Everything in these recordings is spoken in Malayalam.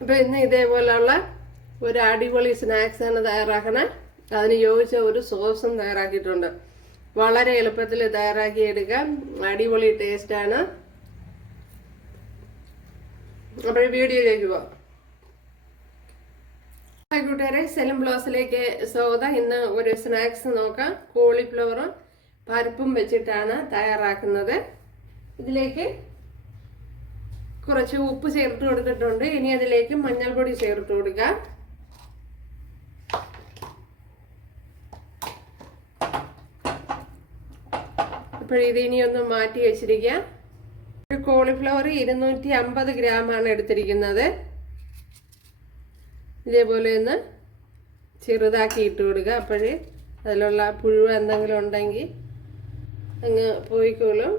അപ്പോൾ ഇന്ന് ഇതേപോലെയുള്ള ഒരു അടിപൊളി സ്നാക്സാണ് തയ്യാറാക്കണേ. അതിന് യോജിച്ച ഒരു സോസും തയ്യാറാക്കിയിട്ടുണ്ട്. വളരെ എളുപ്പത്തിൽ തയ്യാറാക്കി എടുക്കാം. അടിപൊളി ടേസ്റ്റാണ്. അപ്പോൾ വീഡിയോയിലേക്ക് പോകാം. കൂട്ടുകാരെ, സെലം ബ്ലോസിലേക്ക് സ്വാഗതം. ഇന്ന് ഒരു സ്നാക്സ് നോക്കാം. കോളിഫ്ലവറും പരിപ്പും വെച്ചിട്ടാണ് തയ്യാറാക്കുന്നത്. ഇതിലേക്ക് കുറച്ച് ഉപ്പ് ചേർത്ത് കൊടുത്തിട്ടുണ്ട്. ഇനി അതിലേക്ക് മഞ്ഞൾപ്പൊടി ചേർത്ത് കൊടുക്കാം. അപ്പോൾ ഇത് ഇനി ഒന്ന് മാറ്റി വെച്ചിരിക്കാം. കോളിഫ്ലവർ 250 ഗ്രാമാണ് എടുത്തിരിക്കുന്നത്. ഇതേപോലെ ഒന്ന് ചെറുതാക്കി ഇട്ട് കൊടുക്കുക. അപ്പോഴേ അതിലുള്ള പുഴു എന്തെങ്കിലും ഉണ്ടെങ്കിൽ അങ്ങ് പോയിക്കോളും.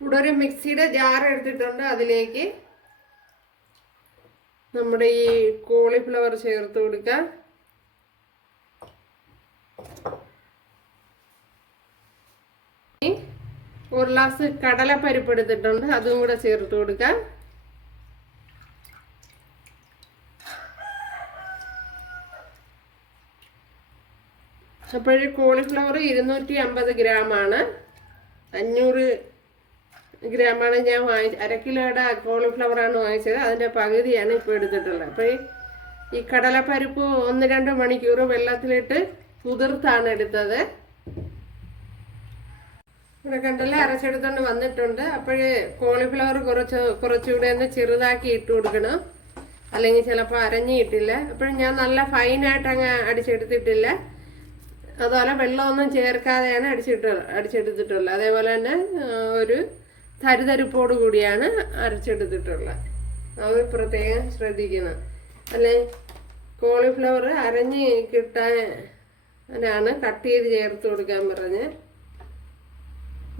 ഇവിടെ ഒരു മിക്സിയുടെ ജാർ എടുത്തിട്ടുണ്ട്. അതിലേക്ക് നമ്മുടെ ഈ കോളിഫ്ലവർ ചേർത്ത് കൊടുക്കുക. ഒരു ഗ്ലാസ് കടലപ്പരിപ്പ് എടുത്തിട്ടുണ്ട്. അതും കൂടെ ചേർത്ത് കൊടുക്കുക. അപ്പോൾ കോളിഫ്ലവർ 250 ഗ്രാമാണ്. 500 ഗ്രാമാണ് ഞാൻ വാങ്ങിച്ചത്. 1 കിലോയുടെ കോളിഫ്ലവറാണ് വാങ്ങിച്ചത്. അതിൻ്റെ പകുതിയാണ് ഇപ്പോൾ എടുത്തിട്ടുള്ളത്. അപ്പോൾ ഈ കടലപ്പരിപ്പ് 1-2 മണിക്കൂർ വെള്ളത്തിലിട്ട് കുതിർത്താണ് എടുത്തത്. ഇവിടെ കണ്ടല്ലേ, അരച്ചെടുത്തോണ്ട് വന്നിട്ടുണ്ട്. അപ്പോഴേ കോളിഫ്ലവർ കുറച്ചുകൂടെ ഒന്ന് ചെറുതാക്കി ഇട്ട് കൊടുക്കണം, അല്ലെങ്കിൽ ചിലപ്പോൾ അരഞ്ഞിട്ടില്ല. അപ്പോഴും ഞാൻ നല്ല ഫൈനായിട്ട് അങ്ങ് അടിച്ചെടുത്തിട്ടില്ല. അതുപോലെ വെള്ളമൊന്നും ചേർക്കാതെയാണ് അടിച്ചെടുത്തിട്ടുള്ളത്. അതേപോലെ തന്നെ ഒരു തരിതരിപ്പോട് കൂടിയാണ് അരച്ചെടുത്തിട്ടുള്ളത്. അത് പ്രത്യേകം ശ്രദ്ധിക്കണം. അല്ലെ കോളിഫ്ലവർ അരഞ്ഞ് കിട്ടാനാണ് കട്ട് ചെയ്ത് ചേർത്ത് കൊടുക്കാൻ പറഞ്ഞ്.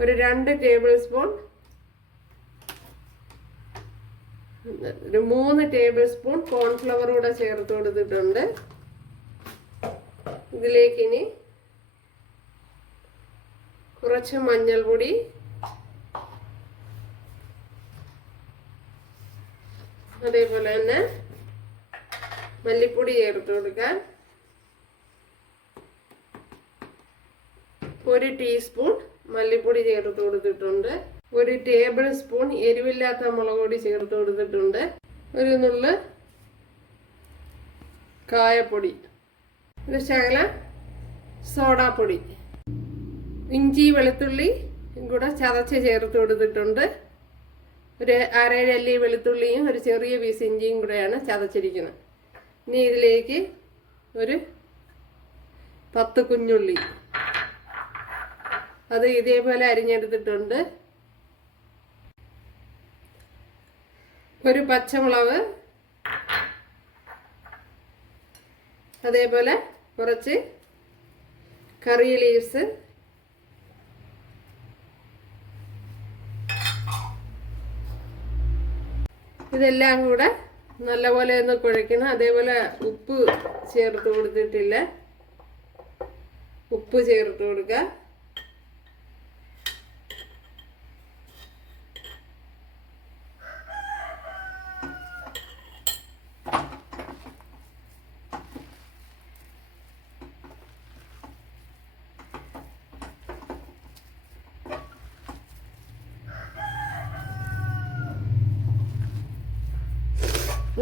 ഒരു 2 ടേബിൾ സ്പൂൺ, ഒരു 3 ടേബിൾ സ്പൂൺ കോൺഫ്ലവർ കൂടെ ചേർത്ത് കൊടുത്തിട്ടുണ്ട്. ഇതിലേക്ക് ഇനി കുറച്ച് മഞ്ഞൾപ്പൊടി, അതേപോലെ തന്നെ മല്ലിപ്പൊടി ചേർത്ത് കൊടുക്കാം. 1 ടീസ്പൂൺ മല്ലിപ്പൊടി ചേർത്ത് കൊടുത്തിട്ടുണ്ട്. 1 ടേബിൾ സ്പൂൺ എരിവില്ലാത്ത മുളക് പൊടി ചേർത്ത് കൊടുത്തിട്ടുണ്ട്. ഒരു നുള്ള് കായപ്പൊടി, ഒരു ശകലം സോഡാപ്പൊടി, ഇഞ്ചി വെളുത്തുള്ളി കൂടെ ചതച്ച് ചേർത്ത് കൊടുത്തിട്ടുണ്ട്. ഒരു 1/2 അല്ലി വെളുത്തുള്ളിയും ഒരു ചെറിയ പീസ് ഇഞ്ചിയും കൂടെയാണ് ചതച്ചിരിക്കുന്നത്. ഇനി ഇതിലേക്ക് ഒരു 10 കുഞ്ഞുള്ളി, അത് ഇതേപോലെ അരിഞ്ഞെടുത്തിട്ടുണ്ട്. ഒരു പച്ചമുളക്, അതേപോലെ കുറച്ച് കറി ലീവ്സ്, ഇതെല്ലാം കൂടെ നല്ലപോലെ ഒന്ന് കുഴയ്ക്കണം. അതേപോലെ ഉപ്പ് ചേർത്ത് കൊടുത്തിട്ടില്ല, ഉപ്പ് ചേർത്ത് കൊടുക്കുക.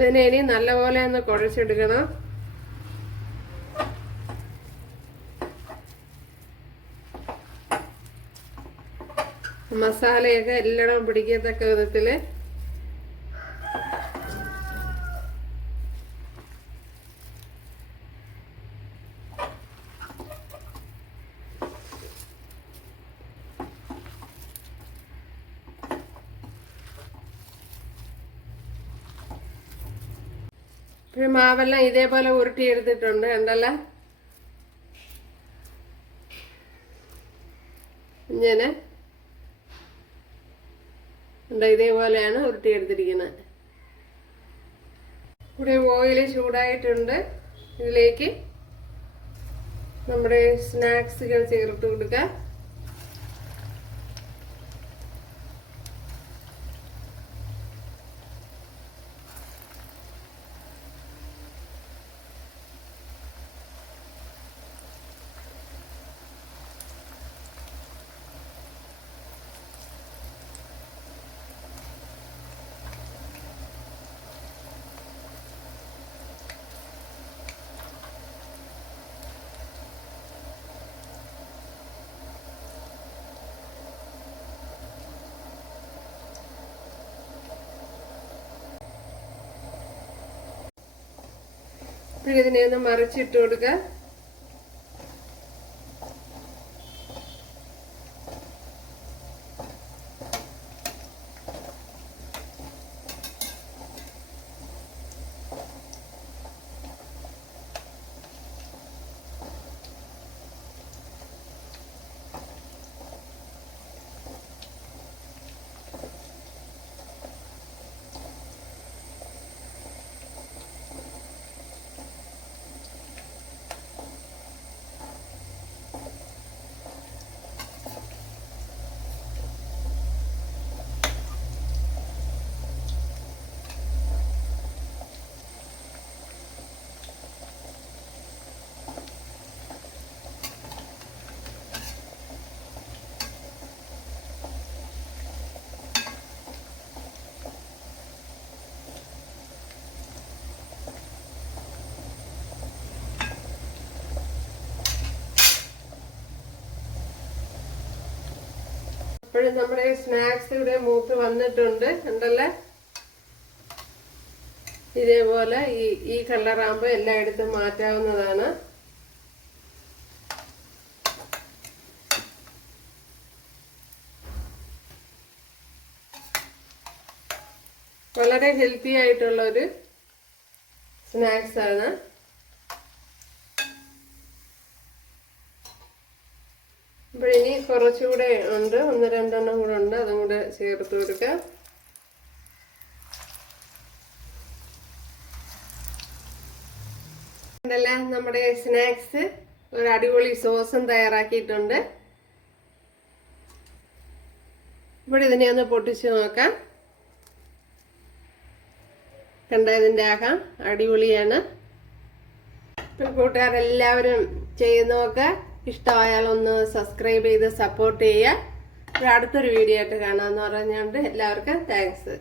ഇതിനെ ഇനി നല്ലപോലെ ഒന്ന് കുഴച്ചെടുക്കണം. മസാലയൊക്കെ എല്ലായിടവും പിടിക്കത്തക്ക വിധത്തില് മാവെല്ലാം ഇതേപോലെ ഉരുട്ടിയെടുത്തിട്ടുണ്ട്. കണ്ടല്ല, ഇങ്ങനെ ഇതേപോലെയാണ് ഉരുട്ടിയെടുത്തിരിക്കുന്നത്. ഇവിടെ ഓയിൽ ചൂടായിട്ടുണ്ട്. ഇതിലേക്ക് നമ്മുടെ സ്നാക്സുകൾ ചേർത്ത് കൊടുക്കുക. പിന്നെ ഇതിനെ ഒന്ന് മറിച്ചിട്ട് കൊടുക്കുക. ഇപ്പോഴും നമ്മുടെ സ്നാക്സ് ഇവിടെ മൂത്ത് വന്നിട്ടുണ്ട് ഉണ്ടല്ലേ. ഇതേപോലെ ഈ കളറാകുമ്പോൾ എല്ലാം എടുത്ത് മാറ്റാവുന്നതാണ്. വളരെ ഹെൽത്തി ആയിട്ടുള്ള ഒരു സ്നാക്സ് ആണ്. അപ്പോൾ ഇനി കുറച്ചുകൂടെ ഉണ്ട്, 1-2 കൂടെ ഉണ്ട്, അതും കൂടെ ചേർത്ത് കൊടുക്കാം. ഉണ്ടല്ലേ, നമ്മുടെ സ്നാക്സ് ഒരു അടിപൊളി സോസും തയ്യാറാക്കിയിട്ടുണ്ട്. ഇവിടെ ഇതിനെ ഒന്ന് പൊട്ടിച്ച് നോക്കാം. കണ്ട, ഇതിൻ്റെ ആകാം അടിപൊളിയാണ്. കൂട്ടുകാരെല്ലാവരും ചെയ്ത് നോക്കുക. ഇഷ്ടമായാൽ ഒന്ന് സബ്സ്ക്രൈബ് ചെയ്ത് സപ്പോർട്ട് ചെയ്യുക. അടുത്തൊരു വീഡിയോ ആയിട്ട് കാണാമെന്ന് പറഞ്ഞുകൊണ്ട് എല്ലാവർക്കും താങ്ക്സ്.